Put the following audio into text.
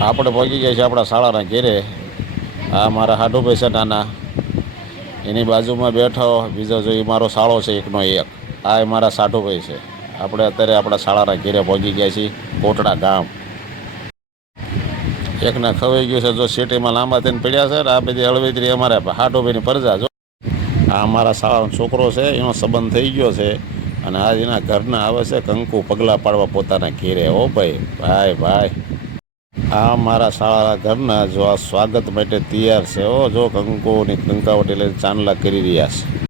આપણે પહોંચી ગયા છીએ આપણા શાળાના ઘેરે। આ મારા હાડુભાઈ છે નાના, એની બાજુમાં બેઠો બીજો જો એ મારો શાળો છે એકનો એક। આ એ મારા સાઢુભાઈ છે। આપણે અત્યારે આપણા શાળાના ઘેરે પહોંચી ગયા છીએ, કોટડા ગામ। એકને ખવાઈ ગયું છે, જો સિટીમાં લાંબા થઈને પડ્યા છે। આ બધી હળવેતરી અમારે હાડુભાઈની પરજા। જો આ અમારા શાળાનો છોકરો છે, એનો સંબંધ થઈ ગયો છે અને આજ એના ઘરના આવે છે કંકુ પગલાં પાડવા પોતાના ઘેરે। ઓ ભાઈ ભાઈ ભાઈ, આ મારા શાળાના ઘરના જો આ સ્વાગત માટે તૈયાર છે। જો કંકુની કંકાવટી લઈને ચાંદલા કરી રહ્યા છે।